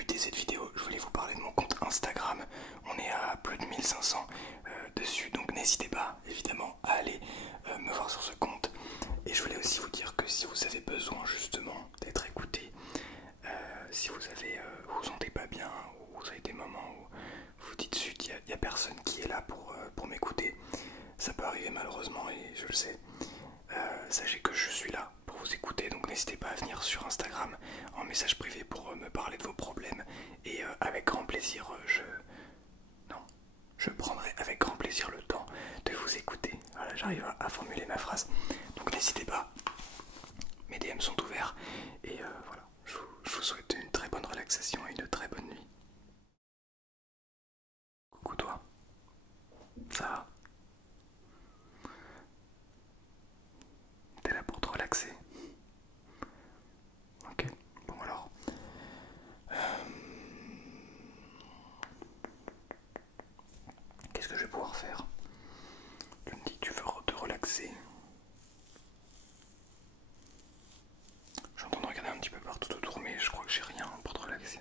débuter cette vidéo, je voulais vous parler de mon compte Instagram. On est à plus de 1500 dessus, donc n'hésitez pas évidemment à aller me voir sur ce compte. Et je voulais aussi vous dire que si vous avez besoin justement d'être écouté, si vous vous sentez pas bien, ou vous avez des moments où vous dites zut, il n'y a personne qui est là pour m'écouter, ça peut arriver malheureusement et je le sais. Sachez que je suis là pour vous écouter, donc n'hésitez pas à venir sur Instagram en message privé pour me parler de vos problèmes et avec grand plaisir je prendrai avec grand plaisir le temps de vous écouter. Voilà, j'arrive à formuler ma phrase, donc n'hésitez pas, mes DM sont ouverts et voilà, je vous souhaite une très bonne relaxation et une très bonne nuit. Coucou toi, ça va? T'es là pour te relaxer? Ok, bon alors. Qu'est-ce que je vais pouvoir faire? Tu me dis que tu veux te relaxer. J'entends regarder un petit peu partout autour, mais je crois que j'ai rien pour te relaxer.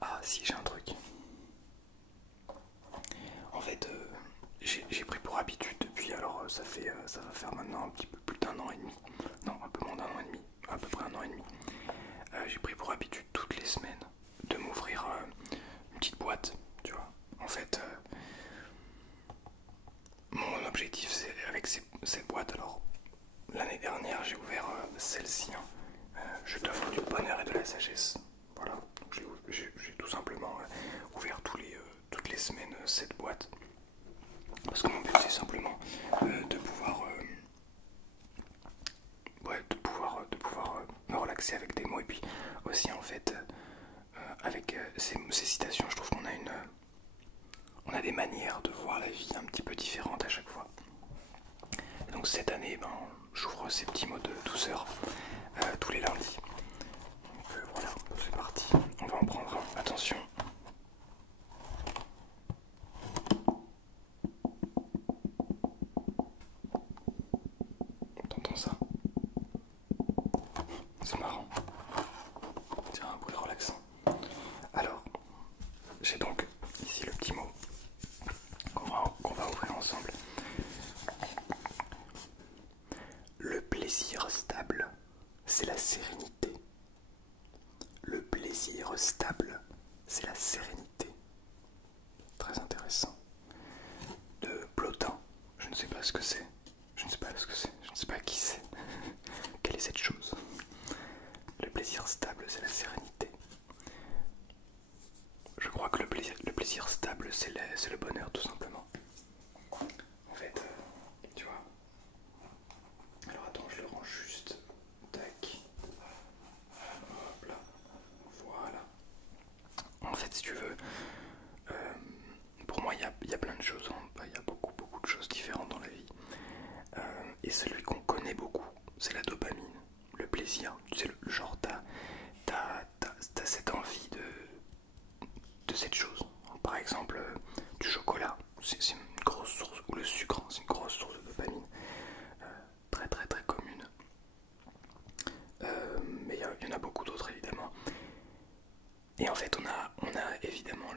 Ah si, j'ai un truc. En fait, j'ai pris pour habitude depuis, alors ça va faire maintenant un petit peu plus d'un an et demi. Non, un peu moins d'un an et demi, à peu près un an et demi. J'ai pris pour habitude toutes les semaines de m'ouvrir une petite boîte, tu vois. En fait, mon objectif c'est avec cette boîte, alors l'année dernière j'ai ouvert celle-ci, hein. Je t'offre du bonheur et de la sagesse. Voilà, j'ai tout simplement ouvert toutes les semaines cette boîte. Parce que mon but c'est simplement de pouvoir me relaxer avec des mots. Et puis aussi en fait, avec ces citations, je trouve on a des manières de voir la vie un petit peu différentes à chaque fois. Et donc cette année, j'ouvre ces petits mots de douceur tous les lundis. Donc voilà, c'est parti. On va en prendre un. Attention. T'entends ça? C'est marrant. Tiens, un bruit relaxant. Alors, j'ai donc ici le petit mot qu'on va ouvrir ensemble. Le plaisir stable, c'est la sérénité. Le plaisir stable, c'est la sérénité. Très intéressant. De Plotin, je ne sais pas ce que c'est. Je ne sais pas ce que c'est. Je ne sais pas qui c'est. Quelle est cette chose? Le plaisir stable, c'est la sérénité. Je crois que le plaisir stable, c'est le bonheur, tout simplement. En fait, tu vois. Alors attends, je le range juste. Tac. Hop là. Voilà. En fait, si tu veux, pour moi, il y a plein de choses. Il y a beaucoup de choses différentes dans la vie. Et celui qu'on connaît beaucoup, c'est la dopamine. Le plaisir. Tu sais, le genre, t'as cette envie de cette chose. Par exemple, du chocolat, c'est une grosse source, ou le sucre, c'est une grosse source de dopamine, très commune. Mais il y en a beaucoup d'autres évidemment. Et en fait, on a évidemment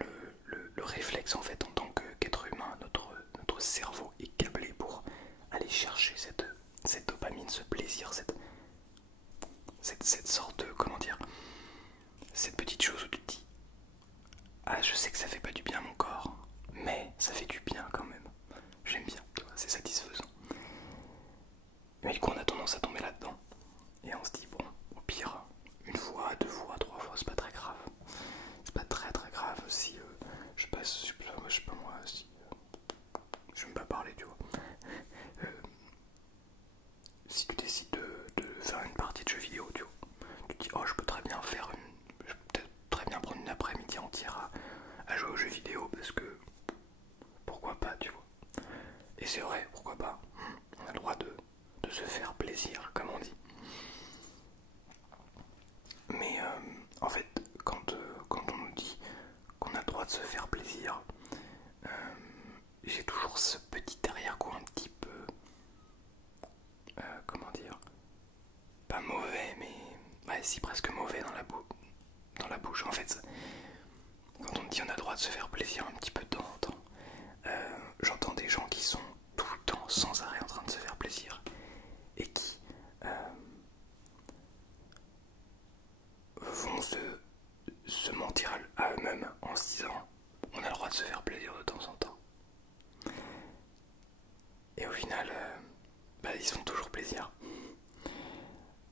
le réflexe en fait en tant qu'être humain, notre cerveau est câblé pour aller chercher cette dopamine, ce plaisir, cette sorte de, comment dire, cette petite chose où tu te dis ah, je sais que ça fait pas du bien à mon corps, mais ça fait du bien quand même. J'aime bien, tu vois, c'est satisfaisant. Mais du coup, on a tendance à tomber là-dedans. Et on se dit, bon, au pire, une fois, deux fois, trois fois, c'est pas très grave. C'est pas très grave si je passe, je sais pas moi, si. Je vais même pas parler, tu vois. Si tu décides de faire une partie de jeu vidéo, tu vois, tu te dis, oh, je peux très bien faire je peux peut-être très bien prendre une après-midi entière à jouer aux jeux de se faire plaisir un petit peu de temps en temps. J'entends des gens qui sont tout le temps sans arrêt en train de se faire plaisir et qui vont se mentir à eux-mêmes en se disant on a le droit de se faire plaisir de temps en temps. Et au final, ils se font toujours plaisir.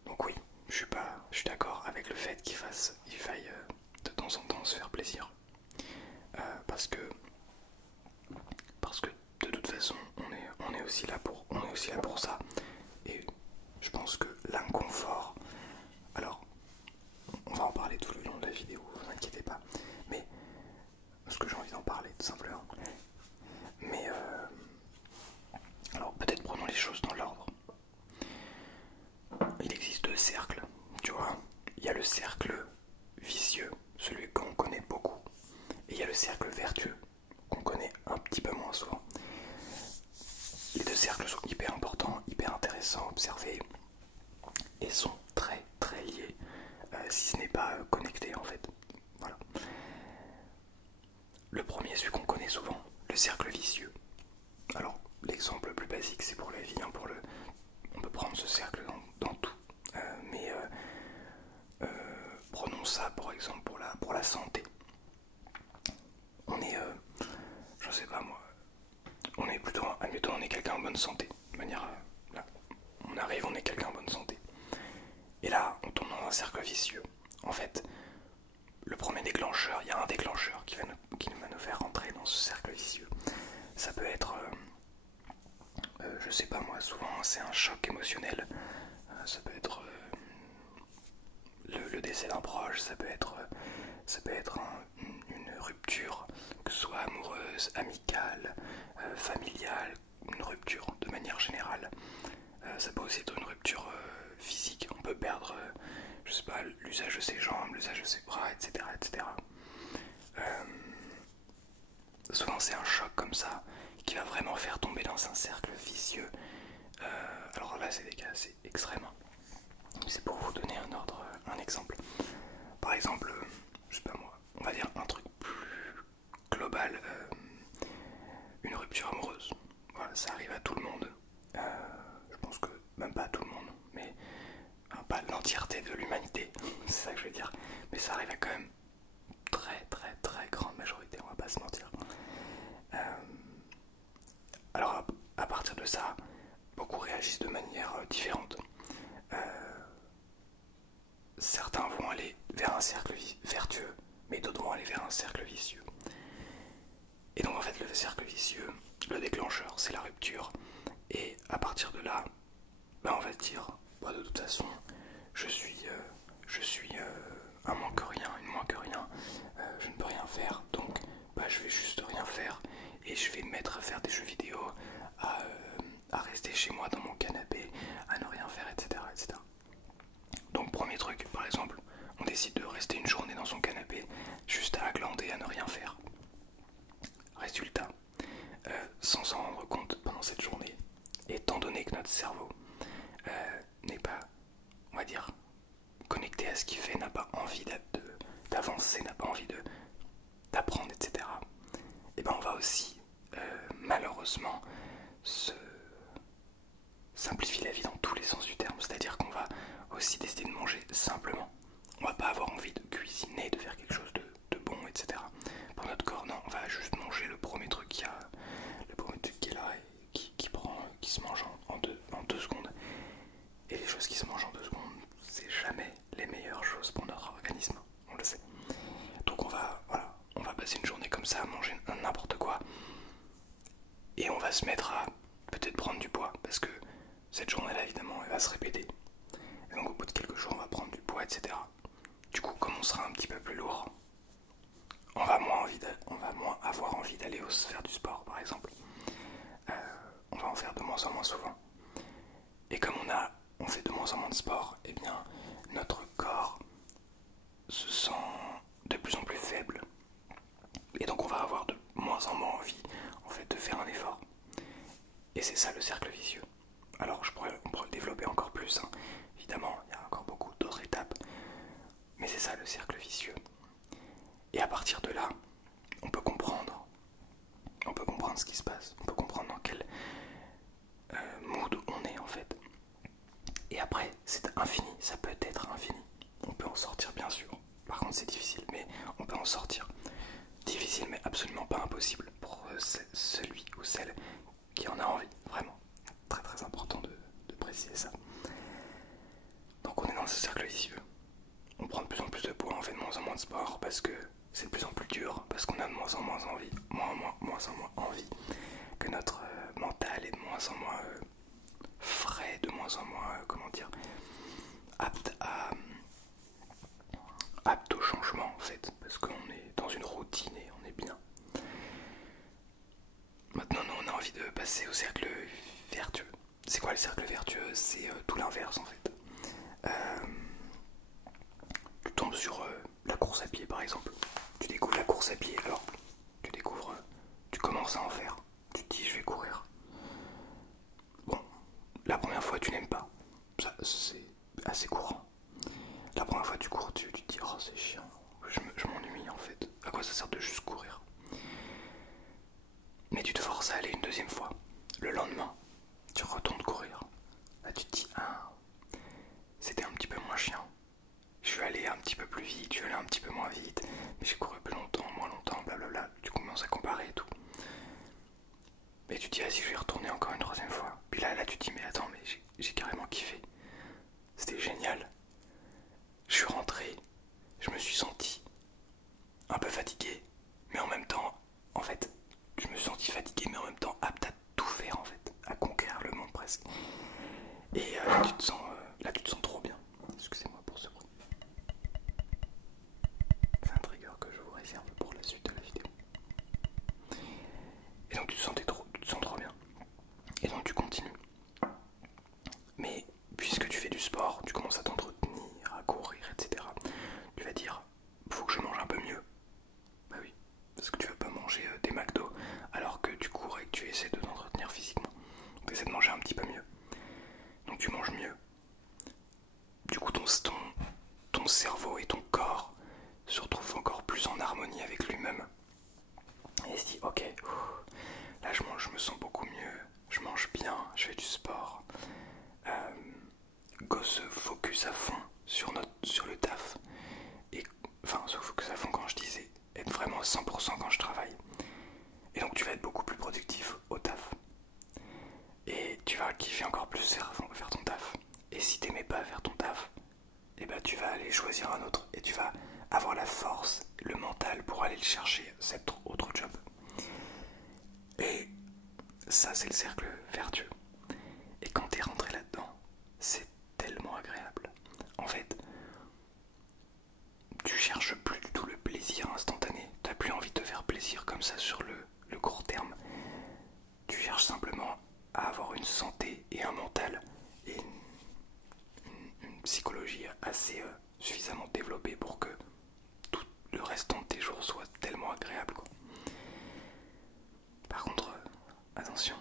Donc oui, je suis d'accord avec le fait qu'il faille de temps en temps se faire plaisir. Parce que de toute façon, on est aussi là pour ça. Et je pense que l'inconfort, alors on va en parler tout le long de la vidéo, vous inquiétez pas, mais parce que j'ai envie d'en parler tout simplement. Mais alors peut-être prenons les choses dans l'ordre. Il existe deux cercles, tu vois. Il y a le cercle vicieux, celui qu'on connaît beaucoup, et il y a le cercle vertueux, qu'on connaît un petit peu moins souvent. Les deux cercles sont hyper importants, hyper intéressants à observer, et sont très très liés, si ce n'est pas connectés en fait. Voilà. Le premier, celui qu'on connaît souvent, le cercle vicieux. Alors, l'exemple le plus basique, c'est pour la vie, hein, on peut prendre ce cercle dans tout. Mais prenons ça par exemple pour la santé. On est, je sais pas moi, on est plutôt, admettons, on est quelqu'un en bonne santé. De manière, là, on arrive, on est quelqu'un en bonne santé. Et là, on tombe dans un cercle vicieux. En fait, le premier déclencheur, il y a un déclencheur qui va nous faire rentrer dans ce cercle vicieux. Ça peut être, je sais pas moi, souvent c'est un choc émotionnel. Ça peut être le décès d'un proche, ça peut être une rupture, que ce soit amoureuse, amicale, familiale, une rupture de manière générale. Ça peut aussi être une rupture physique, on peut perdre, je sais pas, l'usage de ses jambes, l'usage de ses bras, etc. etc. Souvent c'est un choc comme ça qui va vraiment faire tomber dans un cercle vicieux. Alors là c'est des cas assez extrêmes. C'est pour vous donner un exemple. Par exemple, je sais pas moi, on va dire un truc plus global, une rupture amoureuse. Voilà, ça arrive à tout le monde. Je pense que même pas à tout le monde, mais pas l'entièreté de l'humanité, c'est ça que je veux dire. Mais ça arrive à quand même très très très grande majorité, on va pas se mentir. Alors à partir de ça, beaucoup réagissent de manière différente. Certains vont aller vers un cercle vertueux, mais d'autres vont aller vers un cercle vicieux. Et donc en fait le cercle vicieux, le déclencheur c'est la rupture. Et à partir de là, on va se dire, de toute façon, je suis un moins que rien, une moins que rien, je ne peux rien faire, donc je vais juste rien faire et je vais me mettre à faire des jeux vidéo, à rester chez moi dans mon canapé, à ne rien faire, etc. etc. Donc premier truc, par exemple, on décide de rester une journée dans son canapé, juste à glander, à ne rien faire. Résultat, sans s'en rendre compte pendant cette journée, étant donné que notre cerveau n'est pas, on va dire, connecté à ce qu'il fait, n'a pas envie d'avancer, n'a pas envie d'apprendre, etc. Et on va aussi, malheureusement, se simplifier la vie dans tous les sens du terme. C'est-à-dire qu'on va aussi décider de manger simplement. On va pas avoir envie de cuisiner, de faire quelque chose de bon, etc. Pour notre corps, non, on va juste manger le premier truc qui est là et qui se mange en deux secondes. Et les choses qui se mangent en 2 secondes, c'est jamais les meilleures choses pour notre organisme, on le sait. Donc on va passer une journée comme ça à manger n'importe quoi. Et on va se mettre à peut-être prendre du poids, parce que cette journée-là, évidemment, elle va se répéter. Et donc au bout de quelques jours, on va prendre du poids, etc. Du coup, comme on sera un petit peu plus lourd, on va moins avoir envie d'aller faire du sport, par exemple. On va en faire de moins en moins souvent. Et comme on fait de moins en moins de sport, eh bien notre corps se sent de plus en plus faible. Et donc on va avoir de moins en moins envie en fait de faire un effort. Et c'est ça le cercle vicieux. Alors on pourrait le développer encore plus, hein. Évidemment, il y a encore beaucoup d'autres étapes. Mais c'est ça le cercle vicieux. Et à partir de là, on peut comprendre. On peut comprendre ce qui se passe. On peut comprendre dans quel mood on est en fait. Et après, c'est infini. Ça peut être infini. On peut en sortir bien sûr. Par contre, c'est difficile, mais on peut en sortir. Difficile, mais absolument pas impossible pour celui ou celle qui en a envie. Vraiment. Très très important de préciser ça. Donc on est dans ce cercle vicieux. On prend de plus en plus de poids, on fait de moins en moins de sport parce que c'est de plus en plus dur, parce qu'on a de moins en moins envie, moins en moins envie, que notre mental est de moins en moins frais, de moins en moins, comment dire, apte au changement en fait, parce qu'on est dans une routine et on est bien. Maintenant, nous, on a envie de passer au cercle vertueux. C'est quoi le cercle vertueux? C'est tout l'inverse en fait. Tu tombes sur la course à pied par exemple. Tu découvres la course à pied, alors tu découvres, tu commences à en faire. Tu te dis je vais courir. Bon, la première fois tu n'aimes pas. Ça c'est assez courant. La première fois tu cours, tu te dis oh c'est chiant, je m'ennuie en fait. À quoi ça sert de juste courir? Mais tu te forces à aller une deuxième fois. Le lendemain, tu retournes courir. Là tu te dis ah, c'était un petit peu moins chiant. Je suis allé un petit peu plus vite, je suis allé un petit peu moins vite, mais j'ai couru plus longtemps, moins longtemps, blablabla. Tu commences à comparer et tout. Mais tu te dis, ah si je vais retourner encore une troisième fois. Puis là tu te dis, mais attends, mais j'ai carrément kiffé. C'était génial. Je suis rentré, je me suis senti un peu fatigué, mais en même temps, en fait, je me suis senti fatigué, mais en même temps apte à tout faire en fait, à conquérir le monde presque. Et là tu te sens trop bien. Excusez-moi pour ce bruit. C'est un trigger que je vous réserve pour la suite de la vidéo. Et donc tu te sens trop bien. Et donc tu continues. Mais puisque tu fais du sport, tu commences à t'entretenir, à courir, etc. Tu vas dire, faut que je mange un peu mieux. Bah oui, parce que tu vas pas manger des McDo alors que tu cours et que tu essaies de t'entretenir physiquement. Donc tu essaies de manger un petit peu mieux. Donc tu manges mieux. Du coup ton cerveau et ton corps se retrouvent encore plus en harmonie avec lui-même. Et il se dit ok, là je me sens beaucoup mieux, je mange bien, je fais du sport. Go se focus à fond sur le taf. Et enfin se focus à fond quand je disais être vraiment à 100% quand je travaille. Et donc tu vas être beaucoup plus productif au taf. Et tu vas kiffer encore plus faire ton taf. Et si t'aimais pas faire ton taf, et bah tu vas aller choisir un autre. Et tu vas avoir la force, le mental pour aller le chercher, cet autre job. Et ça c'est le cercle vertueux. Et quand t'es rentré là-dedans, c'est tellement agréable. En fait, tu cherches plus du tout le plaisir instantané. T'as plus envie de te faire plaisir comme ça sur le court terme. Tu cherches simplement à avoir une santé et un mental et une psychologie assez suffisamment développée pour que tout le restant de tes jours soit tellement agréable, quoi. Par contre, attention,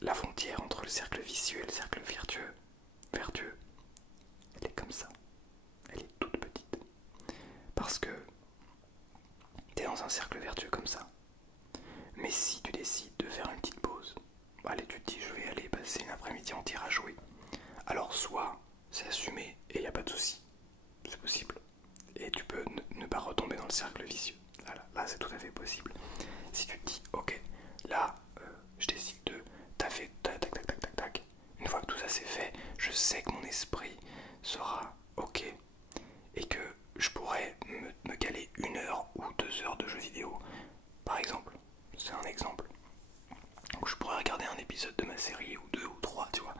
la frontière entre le cercle vicieux et le cercle vertueux, elle est comme ça. Elle est toute petite. Parce que t'es dans un cercle vertueux comme ça. Mais si tu décides de faire une petite pause, allez, tu te dis je vais aller passer une après-midi entière à jouer. Alors soit c'est assumé et il n'y a pas de souci, c'est possible. Et tu peux ne pas retomber dans le cercle vicieux. Là c'est tout à fait possible. Si tu te dis ok, là je décide de taffer, tac tac tac tac tac tac. Une fois que tout ça c'est fait, je sais que mon esprit sera ok et que je pourrais me caler 1 heure ou 2 heures de jeux vidéo, par exemple. C'est un exemple. Donc je pourrais regarder un épisode de ma série, ou 2 ou 3, tu vois.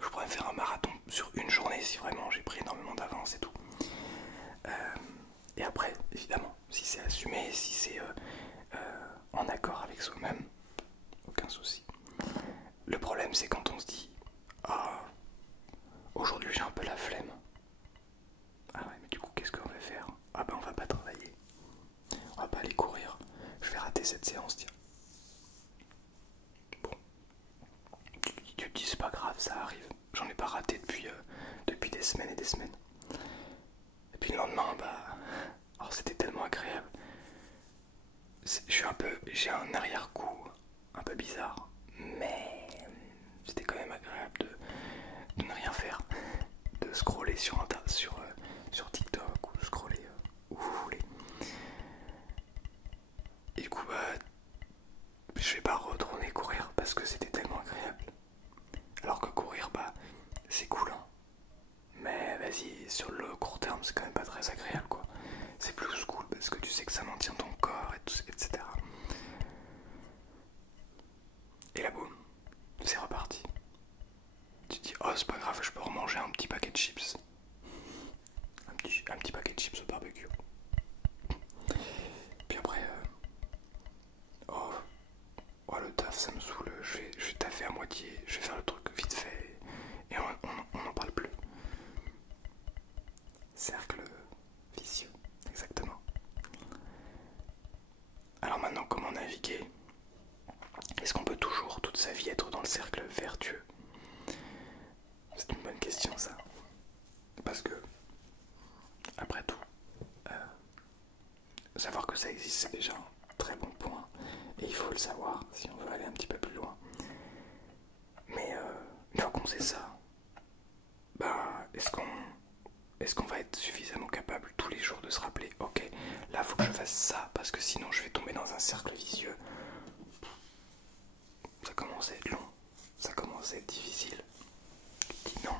Je pourrais me faire un marathon sur une journée si vraiment j'ai pris énormément d'avance et tout. Et après, évidemment, si c'est assumé, si c'est en accord avec soi-même, aucun souci. Le problème c'est quand on se dit ah, aujourd'hui j'ai un peu la flemme. Ah ouais, mais du coup qu'est-ce qu'on va faire? Ah ben on va pas travailler, on va pas aller courir, je vais rater cette séance, tiens. Bon, tu te dis c'est pas grave, ça arrive. J'en ai pas raté depuis des semaines et des semaines. Et puis le lendemain, bah, oh, c'était tellement agréable. j'ai un arrière-goût un peu bizarre, mais c'était quand même agréable de ne rien faire, de scroller sur TikTok ou scroller où vous voulez. Et du coup, bah, je vais pas retourner courir parce que c'était tellement agréable. Alors que courir, bah, c'est cool, hein. Mais vas-y, sur le court terme, c'est quand même pas très agréable, quoi. C'est plus cool parce que tu sais que ça maintient ton corps, et tout, etc. Et là, boum, c'est reparti. Tu te dis, oh, c'est pas grave, je peux remanger un petit paquet de chips. Un petit paquet de chips au barbecue. Puis après, oh, le taf, ça me saoule. Je vais taffer à moitié, je vais faire le truc vite fait. Et on n'en parle plus. Cercle vicieux, exactement. Alors maintenant, comment naviguer? Est-ce qu'on peut toujours toute sa vie être dans le cercle vertueux? C'est une bonne question, ça. Parce que, après tout, savoir que ça existe, c'est déjà un très bon point. Et il faut le savoir si on veut aller un petit peu plus loin. Mais une fois qu'on sait ça, bah, est-ce qu'on va être suffisamment capable tous les jours de se rappeler, ok, là faut que je fasse ça parce que sinon je vais tomber dans un cercle vicieux. Ça commence à être long, ça commence à être difficile. Je dis non,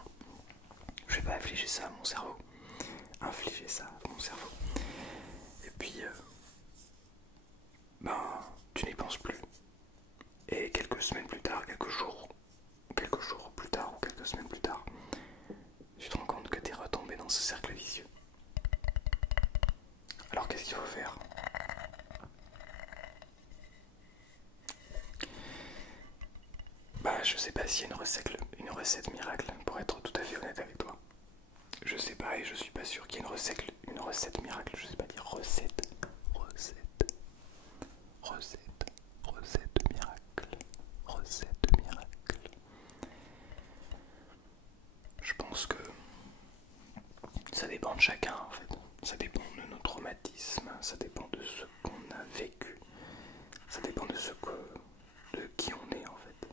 je vais pas infliger ça à mon cerveau. Infliger ça à mon cerveau. Et puis, ben, tu n'y penses plus. Et quelques semaines plus tard, quelques jours plus tard ou quelques semaines plus tard, tu te rends compte que tu es retombé dans ce cercle vicieux. Alors qu'est-ce qu'il faut faire? Bah, je sais pas s'il y a une recette miracle, pour être tout à fait honnête avec toi. Je sais pas et je suis pas sûr qu'il y ait une recette miracle. Je sais pas dire recette. Recette miracle. Recette miracle. Je pense que ça dépend de chacun en fait. Ça dépend de nos traumatismes, ça dépend de ce qu'on a vécu, ça dépend de de qui on est en fait.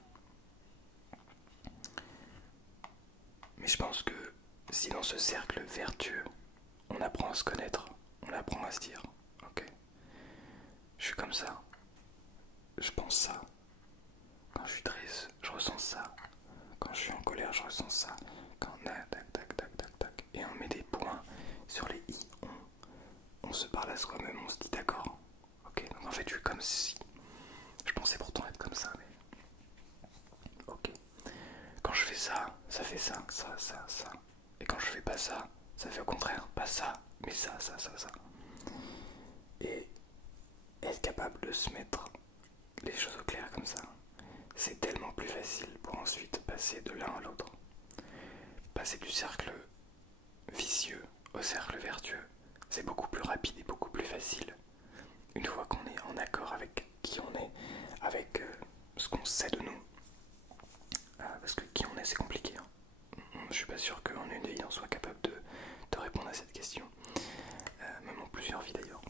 Mais je pense que si dans ce cercle vertueux, on apprend à se connaître, on apprend à se dire, ok, je suis comme ça, je pense ça, quand je suis triste, je ressens ça, quand je suis en colère, je ressens ça, quand tac tac tac tac tac tac, et on met des points sur les i, on se parle à soi-même, on se dit d'accord, ok, donc en fait je suis comme si, je pensais pourtant être comme ça, mais ok, quand je fais ça, ça fait ça, ça, et quand je fais pas ça, ça fait au contraire, pas ça, mais ça. Et être capable de se mettre les choses au clair comme ça, c'est tellement plus facile pour ensuite passer de l'un à l'autre. Passer du cercle vicieux au cercle vertueux, c'est beaucoup plus rapide et beaucoup plus facile. Une fois qu'on est en accord avec qui on est, avec ce qu'on sait de nous. Parce que qui on est, c'est compliqué. Hein. Je suis pas sûr qu'en une vie, on soit capable de répondre à cette question. Même en plusieurs vies d'ailleurs.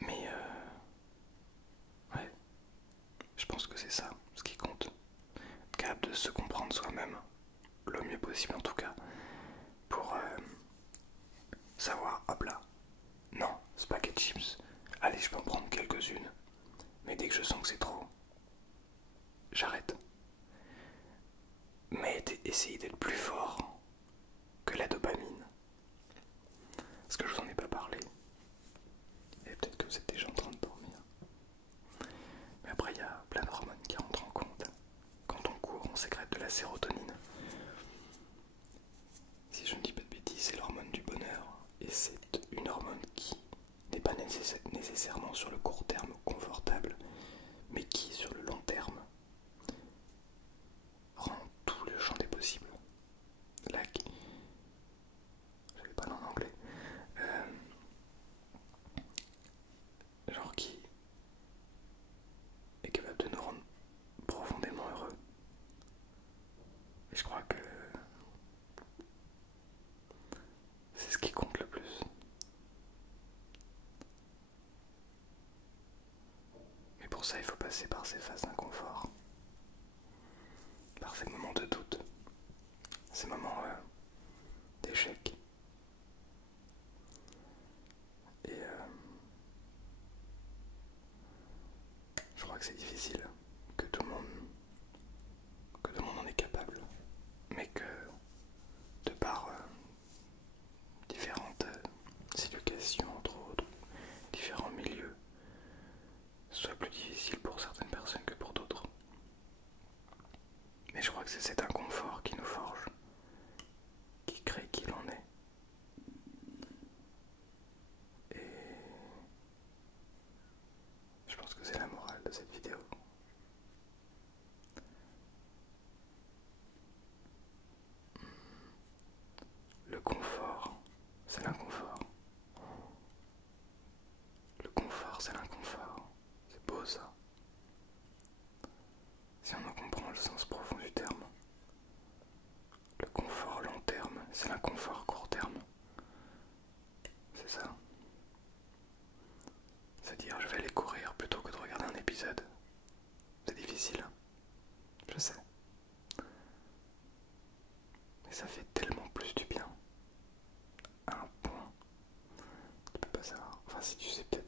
Mais ouais, je pense que c'est ça, ce qui compte. Capable de se comprendre soi-même, le mieux possible en tout cas, pour savoir, hop là, non, spaghetti chips, allez je peux en prendre quelques-unes, mais dès que je sens que c'est trop, j'arrête. Mais essayez d'être plus fort que la dopamine. Parce que je vous en ai pas parlé. Et peut-être que vous êtes déjà en train de dormir. Mais après il y a plein d'hormones qui rentrent en compte. Quand on court, on sécrète de la sérotonine. Si je ne dis pas de bêtises, c'est l'hormone du bonheur. Et c'est une hormone qui n'est pas nécessairement sur le court terme confortable, mais qui sur le long terme rend tout le champ des possibles. Là, je vais parler en anglais. Genre qui est capable de nous rendre profondément heureux. Et je crois que c'est ce qui compte le plus. ça, il faut passer par ces phases d'inconfort, par ces moments de doute, ces moments d'échec. Et je crois que c'est difficile, que tout le monde en est capable, mais que de par différentes éducations, entre autres, différents milieux, soit plus difficile pour certaines personnes que pour d'autres. Mais je crois que c'est cet inconfort qui nous forge, qui crée qui l'on est. Et je pense que c'est la morale de cette vidéo. Le confort, c'est l'inconfort. Le confort, c'est l'inconfort. C'est beau ça. Si on en comprend le sens profond du terme. Le confort long terme, c'est l'inconfort court terme. C'est ça. C'est-à-dire, je vais aller courir plutôt que de regarder un épisode. C'est difficile, je sais. Mais ça fait tellement plus du bien. À un point. Tu peux pas savoir. Enfin, si tu sais peut-être